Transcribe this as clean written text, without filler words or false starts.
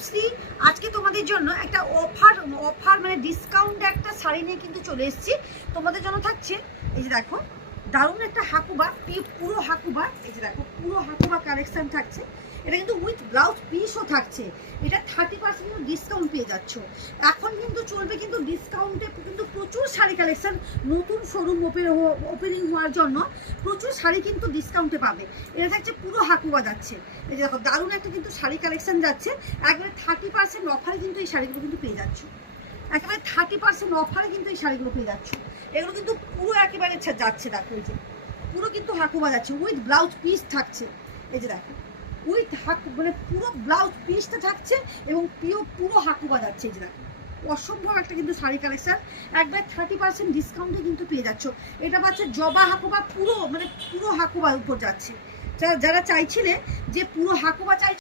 তনুশ্রী আজকে তোমাদের জন্য একটা অফার মানে ডিসকাউন্ট একটা শাড়ি নিয়ে কিন্তু চলে এসেছি। তোমাদের জন্য থাকছে এই যে দেখো দারুণ একটা হাকুবা, পুরো হাকুবা, এই যে দেখো পুরো হাকুবা কালেকশন থাকছে। এটা কিন্তু উইথ ব্লাউজ পিসও থাকছে। এটা 30% কিন্তু ডিসকাউন্ট পেয়ে যাচ্ছ। এখন কিন্তু চলবে কিন্তু ডিসকাউন্টে কিন্তু প্রচুর শাড়ি কালেকশন, নতুন শোরুম ওপেনিং হওয়ার জন্য প্রচুর শাড়ি কিন্তু ডিসকাউন্টে পাবে। এটা থাকছে পুরো হাকুবা যাচ্ছে। এই যে দেখো দারুণ একটা কিন্তু শাড়ি কালেকশন যাচ্ছে। একবারে 30% অফারে কিন্তু এই শাড়িগুলো কিন্তু পেয়ে যাচ্ছ। একেবারে 30% অফারে কিন্তু এই শাড়িগুলো পেয়ে যাচ্ছ। এগুলো কিন্তু পুরো একেবারে যাচ্ছে। দেখো এই যে পুরো কিন্তু হাকুবা যাচ্ছে, উইথ ব্লাউজ পিস থাকছে। এই যে দেখো উইথ মানে পুরো ব্লাউজ পিসটা থাকছে এবং পুরো হাকুবা যাচ্ছে। এই যে দেখো অসম্ভব একটা কিন্তু শাড়ি কালেকশন, একবার 30% ডিসকাউন্টে কিন্তু পেয়ে যাচ্ছ। এটা পাচ্ছে জবা হাকুবা, পুরো মানে পুরো হাকুবার উপর যাচ্ছে। যারা চাইছিলে যে পুরো হাকুবা চাই